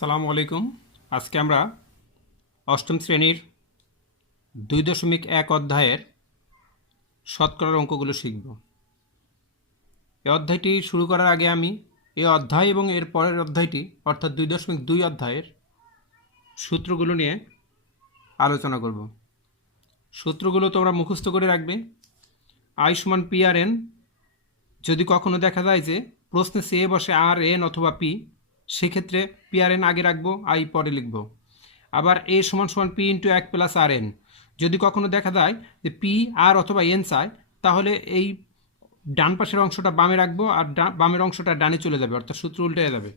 সালামু আলাইকুম। আজকে আমরা অষ্টম শ্রেণীর 2.1 অধ্যায়ের শতকরার অঙ্কগুলো শিখব। এই অধ্যায়টি শুরু করার আগে আমি এই অধ্যায় এবং এর পরের অধ্যায়টি অর্থাৎ 2.2 অধ্যায়ের সূত্রগুলো নিয়ে আলোচনা করব। সূত্রগুলো তোমরা মুখস্থ করে রাখবে। আই সমান পি আর এন। যদি কখনো দেখা যায় যে প্রশ্নে সি এ বসে আর এন অথবা পি, সেক্ষেত্রে পি আর এন আগে রাখবো, আই পরে লিখব। আবার এ সমান সমান পি ইন্টু 1 প্লাস আর এন। যদি কখনো দেখা যায় যে পি আর অথবা এন চায়, তাহলে এই ডান পাশের অংশটা বামে রাখবো আর বামের অংশটা ডানে চলে যাবে, অর্থাৎ সূত্র উল্টে যাবে।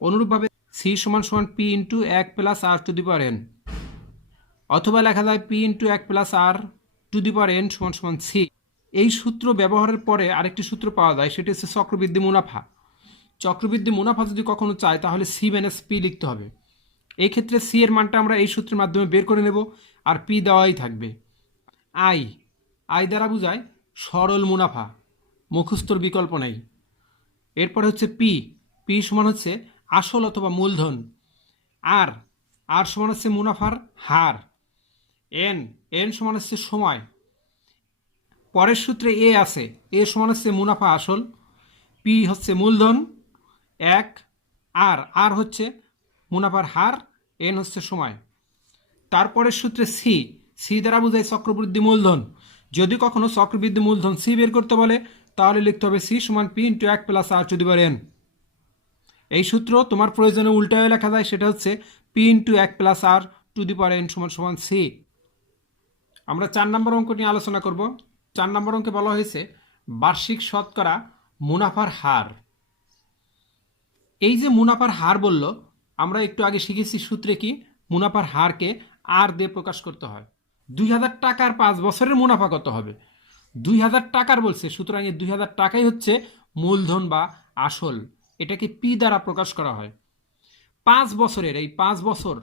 অনুরূপভাবে সি সমান সমান P into 1 plus R to the power N, অথবা লেখা যায় P into 1 plus R to the power N সমান সমান সি। এই সূত্র ব্যবহারের পরে আরেকটি সূত্র পাওয়া যায়, সেটি হচ্ছে চক্রবৃদ্ধি মুনাফা। চক্রবৃদ্ধি মুনাফা যদি কখনো চায় তাহলে সি মাইনাস পি লিখতে হবে। এই ক্ষেত্রে সি এর মানটা আমরা এই সূত্রের মাধ্যমে বের করে নেব, আর পি দেওয়াই থাকবে। আই আই দ্বারা বোঝায় সরল মুনাফা, মুখস্থর বিকল্প নেই। এরপরে হচ্ছে পি, পি সমান হচ্ছে আসল অথবা মূলধন। আর আর সমান হচ্ছে মুনাফার হার। এন এন সমান হচ্ছে সময়। পরের সূত্রে এ আছে, এ সমান হচ্ছে মুনাফা আসল, পি হচ্ছে মূলধন, এক আর আর হচ্ছে মুনাফার হার, এন হচ্ছে সময়। তারপরের সূত্রে সি, সি দ্বারা বোঝায় চক্রবৃদ্ধি মূলধন। যদি কখনো চক্রবৃদ্ধি মূলধন সি বের করতে বলে, তাহলে লিখতে হবে সি সমান P into 1 plus R to the power N. এই সূত্র তোমার প্রয়োজনে উল্টায় লেখা যায়, সেটা হচ্ছে P into 1 plus R to the power N সমান সমান সি। আমরা 4 নম্বর অঙ্ক নিয়ে আলোচনা করব। 4 নম্বর অঙ্কে বলা হয়েছে বার্ষিক শতকরা মুনাফার হার। এই যে মুনাফার হার বলল, আমরা একটু আগে শিখেছি সূত্রে কি মুনাফার হারকে আর দিয়ে প্রকাশ করতে হয়। 2000 টাকার 5 বছরের মুনাফা কত হবে? 2000 টাকার বলছে, সুতরাং এই 2000 টাকাই হচ্ছে মূলধন বা আসল। এটাকে পি দ্বারা প্রকাশ করা হয়। 5 বছরের এই 5 বছর,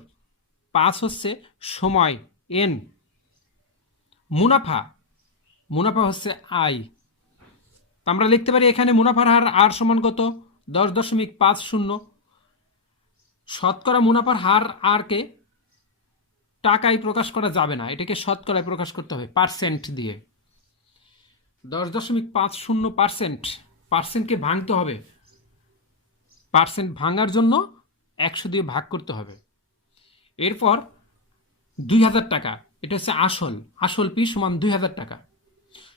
5 হচ্ছে সময়, এন। মুনাফা, মুনাফা হচ্ছে আই। আমরা লিখতে পারি এখানে মুনাফার হার আর সমান কত? 10.50। শতকরা মুনাফার হার আরকে টাকায় প্রকাশ করা যাবে না, এটাকে শতকরায় প্রকাশ করতে হবে পার্সেন্ট দিয়ে। 10.50%, পার্সেন্টকে ভাঙতে হবে। পার্সেন্ট ভাঙার জন্য 100 দিয়ে ভাগ করতে হবে। এরপর 2000 টাকা, এটা হচ্ছে আসল, আসল পি সমান 2000 টাকা।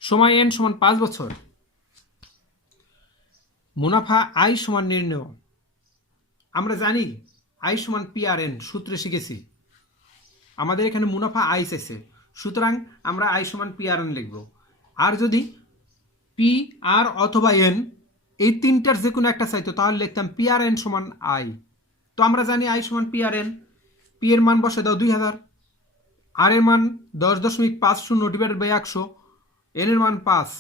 সময় এন সমান 5 বছর। মুনাফা আই সমান নির্ণয়। আমরা জানি আই সমান পি আর এন, সূত্রে শিখেছি। আমাদের এখানে মুনাফা আই চাইছে, সুতরাং আমরা আই সমান পি আর এন লিখব। আর যদি পি আর অথবা এন এই তিনটার যে কোনো একটা চাইতো, তাহলে লিখতাম পি আর এন সমান আই। তো আমরা জানি আই সমান পি আর এন। পি এর মান বসে দাও 2000, আর এর মান 10.50 ডিভাইডেড বাই 100, এন এর মান 5।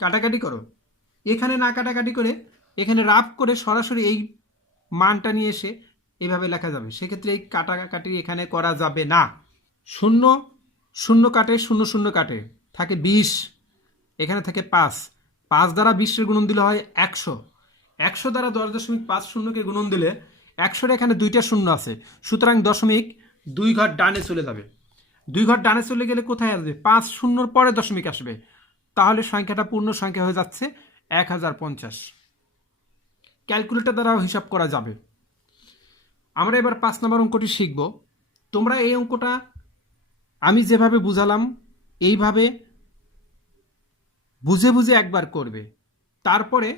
কাটাকাটি করো, এখানে না কাটাকাটি করে এখানে রাফ করে সরাসরি এই মানটা নিয়ে এসে এইভাবে লেখা যাবে। সেক্ষেত্রে এই কাটাকাটি এখানে করা যাবে না। শূন্য শূন্য কাটে, শূন্য শূন্য কাটে, থাকে 20, এখানে থাকে 5। 5 দ্বারা 20-এর গুণন দিলে হয় 100। 100 দ্বারা 10.50-কে গুণন দিলে 100-এর এখানে 2টা শূন্য আছে, সুতরাং 2 ঘর ডানে চলে যাবে। 2 ঘর ডানে চলে গেলে কোথায় আসবে? 5 শূন্যর পরে দশমিক আসবে, তাহলে সংখ্যাটা পূর্ণ সংখ্যা হয়ে যাচ্ছে 1050। ক্যালকুলেটর দ্বারাও হিসাব করা যাবে। আমরা এবার 5 নম্বর অঙ্কটি শিখব। তোমরা এই অঙ্কটা আমি যেভাবে বুঝালাম এইভাবে বুঝে বুঝে একবার করবে, তারপরে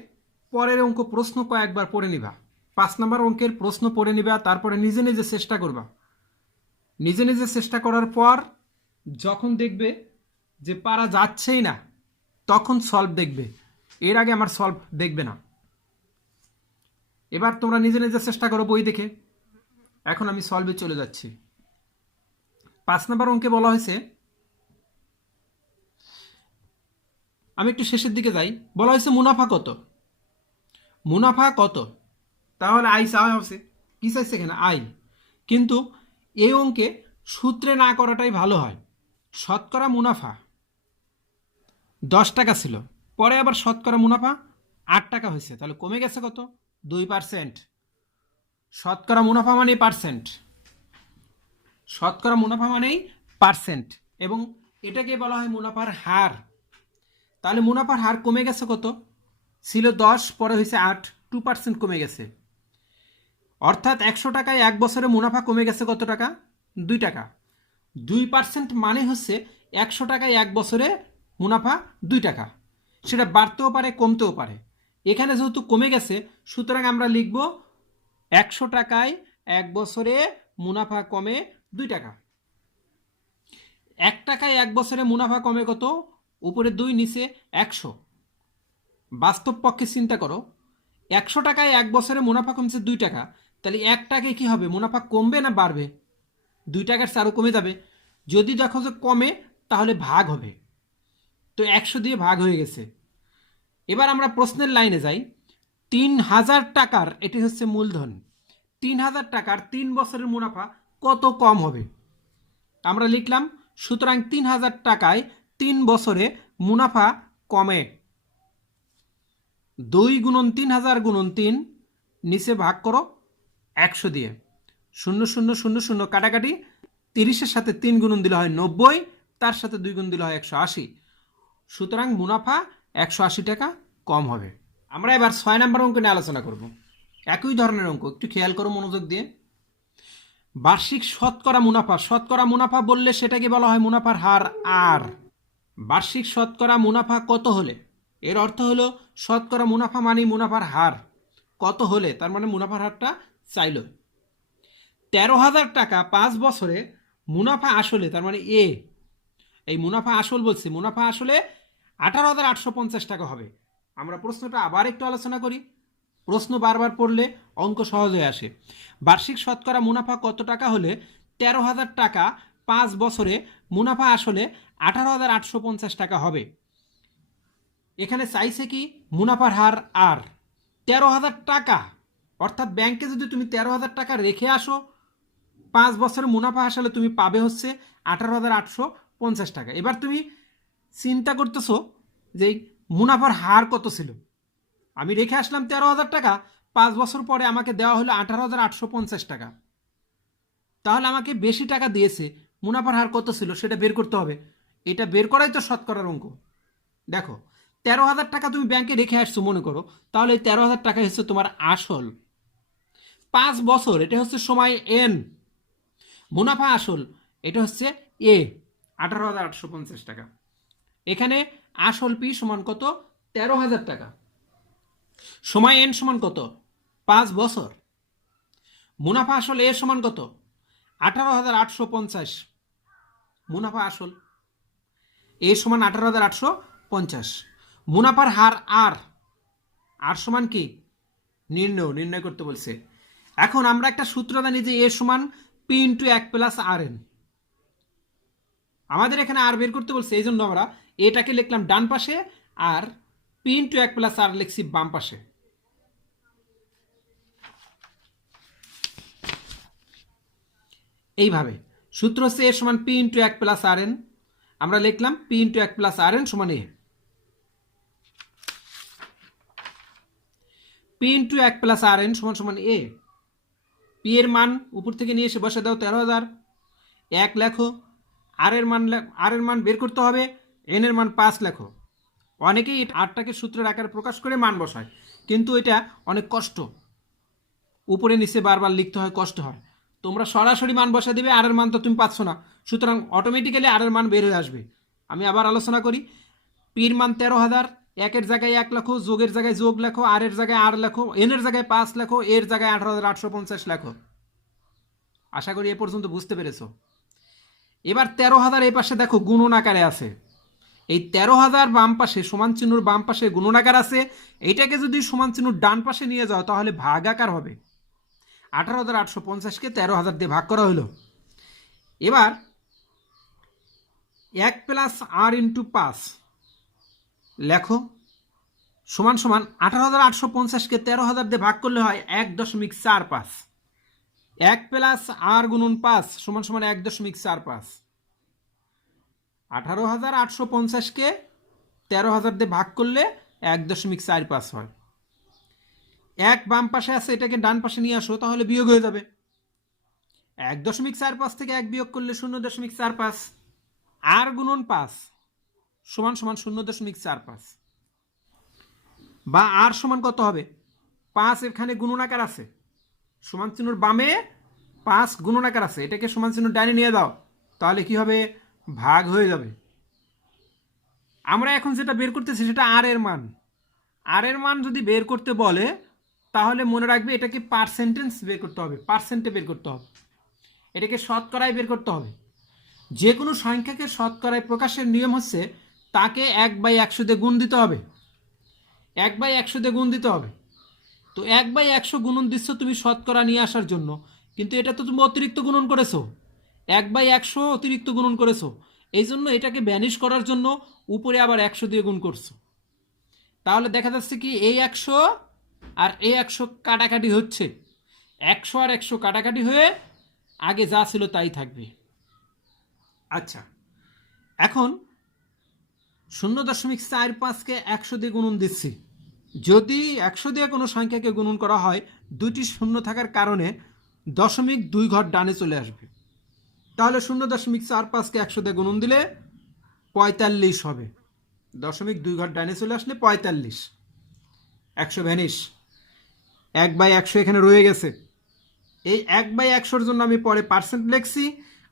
পরের অঙ্ক প্রশ্ন কয়েকবার পড়ে নিবা। 5 নম্বর অঙ্কের প্রশ্ন পড়ে নিবা, তারপরে নিজে নিজে চেষ্টা করবা। নিজে নিজে চেষ্টা করার পর যখন দেখবে যে পারা যাচ্ছেই না, তখন সলভ দেখবে। এর আগে আমার সলভ দেখবে না। এবার তোমরা নিজে নিজে চেষ্টা করো বই দেখে। এখন আমি সলভে চলে যাচ্ছি। 5 নম্বর অঙ্কে বলা হয়েছে, আমি একটু শেষের দিকে যাই। বলা হয়েছে মুনাফা কত? মুনাফা কত? তাহলে আই চাওয়া হচ্ছে, কি চাইছে এখানে? আই। কিন্তু এই অঙ্কে সূত্রে না করাটাই ভালো হয়। শতকরা মুনাফা 10 টাকা ছিল, পরে আবার শতকরা মুনাফা 8 টাকা হয়েছে, তাহলে কমে গেছে কত? 2%। শতকরা মুনাফা মানেই পার্সেন্ট, শতকরা মুনাফা মানেই পার্সেন্ট, এবং এটাকে বলা হয় মুনাফার হার। তাহলে মুনাফার হার কমে গেছে কত? ছিল 10, পরে হয়েছে 8, 2% কমে গেছে। অর্থাৎ 100 টাকায় 1 বছরে মুনাফা কমে গেছে কত টাকা? 2 টাকা। 2% মানে হচ্ছে 100 টাকায় 1 বছরে মুনাফা 2 টাকা। সেটা বাড়তেও পারে, কমতেও পারে। এখানে যেহেতু কমে গেছে, সুতরাং আমরা লিখব 100 টাকায় 1 বছরে মুনাফা কমে 2 টাকা। 1 টাকায় 1 বছরে মুনাফা কমে কত? উপরে 2, নিচে 100। বাস্তব পক্ষে চিন্তা করো, 100 টাকায় 1 বছরে মুনাফা কমছে 2 টাকা, তাহলে 1 টাকায় কি হবে? মুনাফা কমবে না বাড়বে? 2 টাকার চারও কমে যাবে। যদি দেখো যে কমে, তাহলে ভাগ হবে। তো 100 দিয়ে ভাগ হয়ে গেছে। এবার আমরা প্রশ্নের লাইনে যাই। 3000 টাকার, এটি হচ্ছে মূলধন, 3000 টাকার 3 বছরের মুনাফা কত কম হবে? আমরা লিখলাম, সুতরাং 3000 টাকায় 3 বছরে মুনাফা কমে 2 গুণন 3000 গুণন 3, নিচে ভাগ করো 100 দিয়ে। 0 0 0 0 কাটাকাটি, 30-এর সাথে 3 গুণন দিলে হয় 90, তার সাথে 2 গুণ দিলে হয় 180। সুতরাং মুনাফা 180 টাকা কম হবে। আমরা এবার 6 নম্বর অঙ্ক নিয়ে আলোচনা করব। একই ধরনের অঙ্ক, একটু খেয়াল করো মনোযোগ দিয়ে। বার্ষিক শতকরা মুনাফা, শতকরা মুনাফা বললে সেটাকে বলা হয় মুনাফার হার আর। বার্ষিক শতকরা মুনাফা কত হলে, এর অর্থ হলো শতকরা মুনাফা মানে মুনাফার হার কত হলে, তার মানে মুনাফার হারটা চাইল। 13,000 টাকা 5 বছরে মুনাফা আসলে, তার মানে এ, এই মুনাফা আসল বলছে, মুনাফা আসলে 18,850 টাকা হবে। আমরা প্রশ্নটা আবার একটু আলোচনা করি, প্রশ্ন বারবার পড়লে অঙ্ক সহজ হয়ে আসে। বার্ষিক শতকরা মুনাফা কত টাকা হলে 13,000 টাকা 5 বছরে মুনাফা আসলে 18,850 টাকা হবে? এখানে চাইছে কি? মুনাফার হার আর। 13,000 টাকা, অর্থাৎ ব্যাংকে যদি তুমি 13,000 টাকা রেখে আসো, 5 বছরের মুনাফা আসলে তুমি পাবে হচ্ছে 18,850 টাকা। এবার তুমি চিন্তা করতেছো যে মুনাফার হার কত ছিল। আমি রেখে আসলাম 13,000 টাকা, 5 বছর পরে আমাকে দেওয়া হলো 18,850 টাকা। তাহলে আমাকে বেশি টাকা দিয়েছে, মুনাফার হার কত ছিল সেটা বের করতে হবে। এটা বের করাই তো শতকরার অঙ্ক। দেখো, 13,000 টাকা তুমি ব্যাংকে রেখে আসছো মনে করো, তাহলে এই 13,000 টাকা হচ্ছে তোমার আসল। 5 বছর, এটা হচ্ছে সময় এন। মুনাফা আসল, এটা হচ্ছে এ, 18,850 টাকা। এখানে আসল পি সমান কত? 13,000 টাকা। সময় এন সমান কত? 5 বছর। মুনাফা আসল এ সমান কত? 18,850। মুনাফা আসল এ সমান 18,850। মুনাফার হার আর, আর সমান কি? নির্ণয় করতে বলছে। এখন আমরা একটা সূত্র জানি যে এ সমান পি ইন্টু 1 প্লাস আর এন। আমাদের এখানে আর বের করতে বলছে, এই জন্য আমরা এটাকে লিখলাম ডান পাশে, আর পি ইন্টু 1 প্লাস আর লিখছি বাম পাশে। এইভাবে সূত্র হচ্ছে এ সমান পি ইন্টু 1 প্লাস আর এন। আমরা লিখলাম পি ইন্টু 1 প্লাস আর এন সমান এ। পি ইন্টু 1 প্লাস আর এন সমান সমান এ। পি এর মান উপর থেকে নিয়ে এসে বসে দাও 13,000। 1 লেখো, আর এর মান বের করতে হবে, এন এর মান 5 লেখো। অনেকেই আরটাকে সূত্রের আকারে প্রকাশ করে মান বসায়, কিন্তু এটা অনেক কষ্ট, উপরে নিচে বারবার লিখতে হয়, কষ্ট হয়। তোমরা সরাসরি মান বসা দিবে, আর এর মান তো তুমি পাচ্ছ না, সুতরাং অটোমেটিক্যালি আর এর মান বের হয়ে আসবে। আমি আবার আলোচনা করি। পির মান 13,000, 1-এর জায়গায় 1 লেখো, যোগের জায়গায় যোগ লেখো, আর এর জায়গায় আর লেখো, এন এর জায়গায় 5 লেখো, এর জায়গায় 18,850 লেখো। আশা করি এ পর্যন্ত বুঝতে পেরেছো। এবার 13,000 এই পাশে দেখো গুণন আকারে আছে। এই 13,000 বাম পাশে, সমান চিহ্নর বাম পাশে গুণনাকার আছে। এইটাকে যদি সমান চিহ্নর ডান পাশে নিয়ে যাও তাহলে ভাগাকার হবে। 18,850-কে 13,000 দিয়ে ভাগ করা হলো। এবার 1 প্লাস আর ইন্টু 5 লেখো, সমান সমান 18,850-কে 13,000 দিয়ে ভাগ করলে হয় 1.45। 1 প্লাস আর গুণন 5 সমান সমান 1.45। 18,850-কে 13,000 দিয়ে ভাগ করলে 1.45 হয়। এক বাম পাশে আছে, এটাকে ডান পাশে নিয়ে আসো, তাহলে বিয়োগ হয়ে যাবে। 1.45 থেকে 1 বিয়োগ করলে 0.45, আর গুণন 5 সমান সমান 0.45, বা আর সমান কত হবে, 5 এখানে গুণনাকার আছে, সমান চিহ্নর বামে 5 গুণনাকার আছে, এটাকে সমান চিহ্ন ডাইনে নিয়ে দাও, তাহলে কি হবে, ভাগ হয়ে যাবে। আমরা এখন যেটা বের করতেছি সেটা আর এর মান। আর এর মান যদি বের করতে বলে তাহলে মনে রাখবে এটাকে পার্সেন্টেজ বের করতে হবে, পার্সেন্টে বের করতে হবে, এটাকে শতকরায় বের করতে হবে। যে কোনো সংখ্যাকে শতকরায় প্রকাশের নিয়ম হচ্ছে তাকে 1/100 দিয়ে গুণ দিতে হবে, 1/100 দিয়ে গুণ দিতে হবে। তো 1/100 গুণন দিচ্ছ তুমি শতকরা নিয়ে আসার জন্য, কিন্তু এটা তো তুমি অতিরিক্ত গুণন করেছো, 1/100 অতিরিক্ত গুণন করেছো, এই জন্য এটাকে ভ্যানিশ করার জন্য উপরে আবার 100 দিয়ে গুণ করছো। তাহলে দেখা যাচ্ছে কি এই 100 আর এই 100 কাটাকাটি হচ্ছে, 100 আর 100 কাটাকাটি হয়ে আগে যা ছিল তাই থাকবে। আচ্ছা, এখন 0.45কে 100 দিয়ে গুণন দিচ্ছি। যদি 100 দিয়ে কোনো সংখ্যাকে গুণন করা হয়, দুইটি শূন্য থাকার কারণে 0.2 ঘর ডানে চলে আসবে, তাহলে 0.45কে 100 দিয়ে গুণন দিলে 45 হবে, 0.2 ঘর ডানে চলে আসলে 45, 100 ভ্যানিশ, 1/100 এখানে রয়ে গেছে। এই 1/100-র জন্য আমি পরে পার্সেন্ট লিখছি,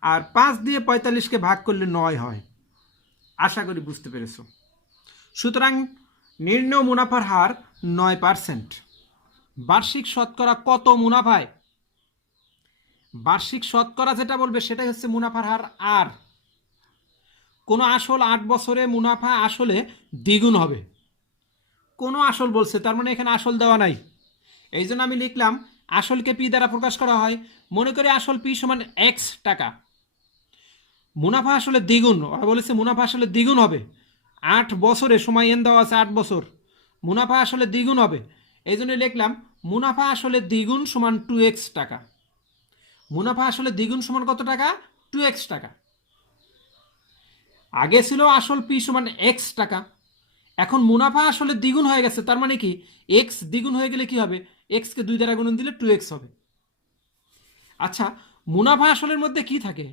আর 5 দিয়ে 45কে ভাগ করলে 9 হয়। আশা করি বুঝতে পেরেছো। সুতরাং নির্ণয় মুনাফার হার 9%। বার্ষিক শতকরা কত মুনাফায়, বার্ষিক শতকরা যেটা বলবে সেটাই হচ্ছে মুনাফার হার। আর কোনো আসল 8 বছরে মুনাফা আসলে দ্বিগুণ হবে, কোনো আসল বলছে, তার মানে এখানে আসল দেওয়া নাই, এই জন্য আমি লিখলাম আসলকে পি দ্বারা প্রকাশ করা হয়। মনে করি আসল পি সমান এক্স টাকা, মুনাফা আসলে দ্বিগুণ, ওরা বলেছে মুনাফা আসলে দ্বিগুণ হবে, 8 বছরে, সময় এন দেওয়া আছে 8 বছর, মুনাফা আসলে দ্বিগুণ হবে, এই জন্য লিখলাম মুনাফা আসলে দ্বিগুণ সমান 2x টাকা। মুনাফা আসলে দ্বিগুণ সমান কত টাকা, 2x টাকা। আগে ছিল আসল পি সমান এক্স টাকা, এখন মুনাফা আসলে দ্বিগুণ হয়ে গেছে, তার মানে কি এক্স দ্বিগুণ হয়ে গেলে কি হবে, এক্সকে 2 দ্বারা গুণন দিলে 2x হবে। আচ্ছা, মুনাফা আসলের মধ্যে কি থাকে,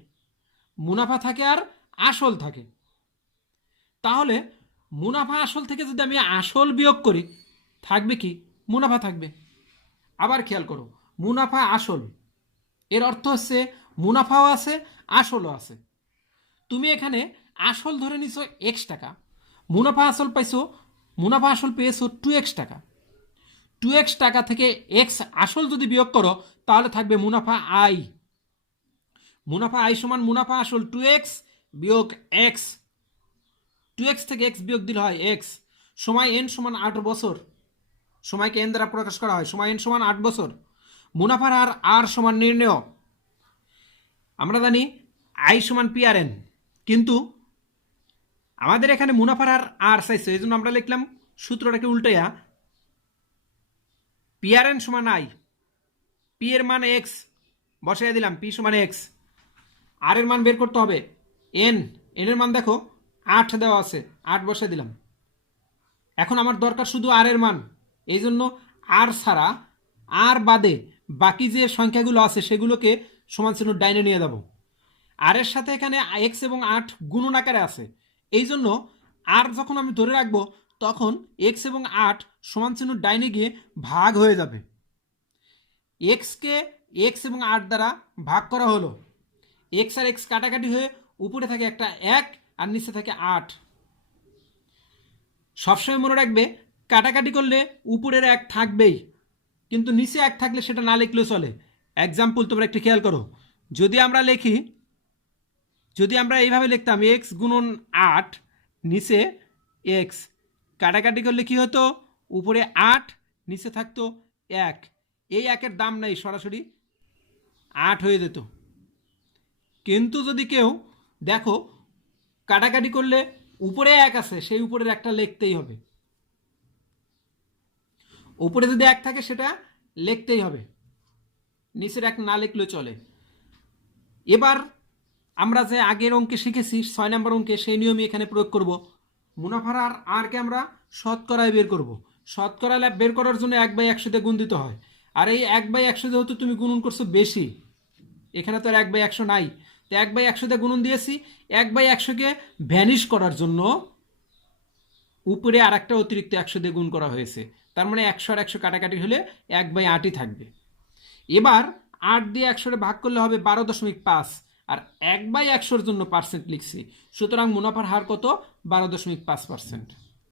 মুনাফা থাকে আর আসল থাকে, তাহলে মুনাফা আসল থেকে যদি আমি আসল বিয়োগ করি থাকবে কি, মুনাফা থাকবে। আবার খেয়াল করো, মুনাফা আসল, এর অর্থ হচ্ছে মুনাফাও আছে আসলও আছে। তুমি এখানে আসল ধরে নিছো এক্স টাকা, মুনাফা আসল পাইছো, মুনাফা আসল পেয়েছো 2x টাকা, 2x টাকা থেকে এক্স আসল যদি বিয়োগ করো তাহলে থাকবে মুনাফা আই। মুনাফা আই সমান মুনাফা আসল 2x বিয়োগ এক্স, 2x থেকে এক্স বিয়োগ দিলে হয় এক্স। সময় এন সমান 8 বছর, সময়কে এন দ্বারা প্রকাশ করা হয়, সময় এন সমান 8 বছর। মুনাফার হার আর সমান নির্ণয়, আমরা জানি আই সমান পি আর এন, কিন্তু আমাদের এখানে মুনাফার হার আর চাইছে, এই জন্য আমরা লিখলাম সূত্রটাকে উল্টাইয়া পি আর এন সমান আই, পি এর মান এক্স বসাইয়া দিলাম, পি সমান এক্স, আর এর মান বের করতে হবে এন, এন এর মান দেখো 8 দেওয়া আছে, 8 বসাই দিলাম। এখন আমার দরকার শুধু আর এর মান, এই জন্য আর ছাড়া, আর বাদে বাকি যে সংখ্যাগুলো আছে সেগুলোকে সমান চিহ্ন ডাইনে নিয়ে যাব। আর এর সাথে এখানে এক্স এবং 8 গুণন আকারে আছে, এই জন্য আর যখন আমি ধরে রাখবো তখন এক্স এবং 8 সমান চিহ্ন ডাইনে গিয়ে ভাগ হয়ে যাবে। এক্সকে এক্স এবং 8 দ্বারা ভাগ করা হলো, এক্স আর এক্স কাটাকাটি হয়ে উপরে থাকে একটা 1 আর নিচে থাকে 8। সবসময় মনে রাখবে কাটাকাটি করলে উপরের 1 থাকবেই, কিন্তু নিচে 1 থাকলে সেটা না লিখলেও চলে। এক্সাম্পল তোমরা একটু খেয়াল করো, যদি আমরা লিখি, যদি আমরা এইভাবে লিখতাম এক্স গুণন 8 নিচে এক্স, কাটাকাটি করলে কি হতো, উপরে 8 নিচে থাকতো 1, এই 1-এর দাম নাই, সরাসরি 8 হয়ে যেত। কিন্তু যদি কেউ দেখো কাটাকাটি করলে উপরে 1 আছে, সেই উপরের একটা লিখতেই হবে, উপরে যদি 1 থাকে সেটা লিখতেই হবে, নিচের 1 না লিখলেও চলে। এবার আমরা যে আগের অঙ্কে শিখেছি 6 নম্বর অঙ্কে, সেই নিয়মই এখানে প্রয়োগ করব। মুনাফার আর কে আমরা শতকরায় বের করব, শতকরা লাভ বের করার জন্য 1/100 দিয়ে গুণ দিতে হয়। আর এই 1/100 যেহেতু তুমি গুণন করছো বেশি, এখানে তো আর 1/100 নাই, তো 1/100 দিয়ে গুণন দিয়েছি। 1/100কে ভ্যানিশ করার জন্য উপরে আর একটা অতিরিক্ত 100 দিয়ে গুণ করা হয়েছে। তার মানে 100 আর 100 কাটাকাটি হলে 1/8ই থাকবে। এবার 8 দিয়ে 100 ভাগ করলে হবে 12.5, আর 1/100-র জন্য পার্সেন্ট লিখছি, সুতরাং মুনাফার হার কত? 12.5%।